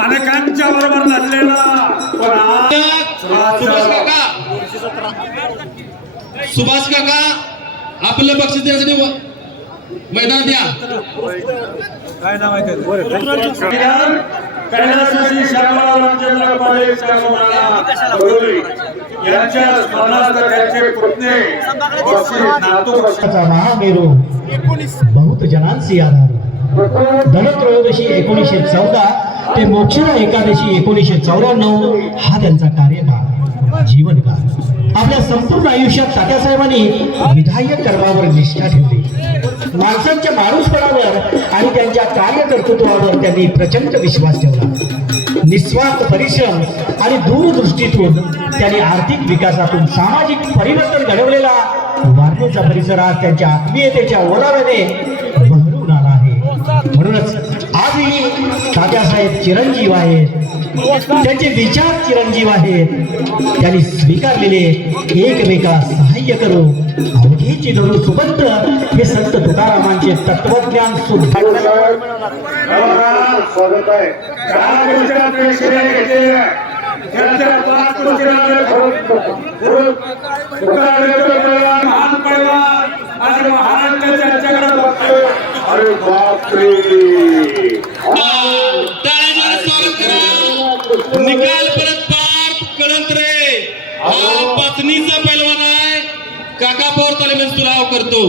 अनेकांच्या बरोबर लढलेला. पण आज सुभाष काका. आपलं बक्षीस देण्यासाठी व- मैदानात या कैलासवासी श्यामराव रामचंद्र पाटील यांच्या स्मरणार्थ त्यांचे पुतणे. महामेरू बहुत जनांसी आधार. धनत्रयोदशी एकोणीसशे चौदा ते मोक्षरा एकादशी एकोणीसशे चौऱ्याण्णव हा त्यांचा कार्यकाळ जीवनकाळ. आपल्या संपूर्ण आयुष्यात तात्यासाहेबांनी विधायक कर्मावर निष्ठा ठेवली. माणसांच्या माणूसपणावर आणि त्यांच्या कार्यकर्तृत्वावर त्यांनी प्रचंड विश्वास ठेवला. निस्वार्थ परिश्रम आणि दूरदृष्टीतून त्यांनी आर्थिक विकासातून सामाजिक परिवर्तन घडवलेला वारणेचा परिसर आज त्यांच्या आत्मीयतेच्या ओलाव्याने भरून आला आहे. म्हणूनच आजही चिरंजीव आहेत त्यांचे विचार चिरंजीव आहेत त्यांनी स्वीकारलेले एकमेकाला सहाय्य करू अवघेची धरू सुबंध हे संत तुकारामांचे तत्वज्ञान सुद्धा स्वागत आहे महान पैलवान आणि अरे बापरे. निकाल परत पार कळत रे. पत्नीचा पैलवान आहे. काका पवार तालमीत सुराव करतो.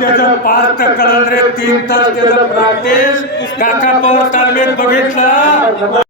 त्याचं पाच तर कळलं रे तीन तास त्याचं प्रॅक्टिस. काका पवार तालमीत बघितलं.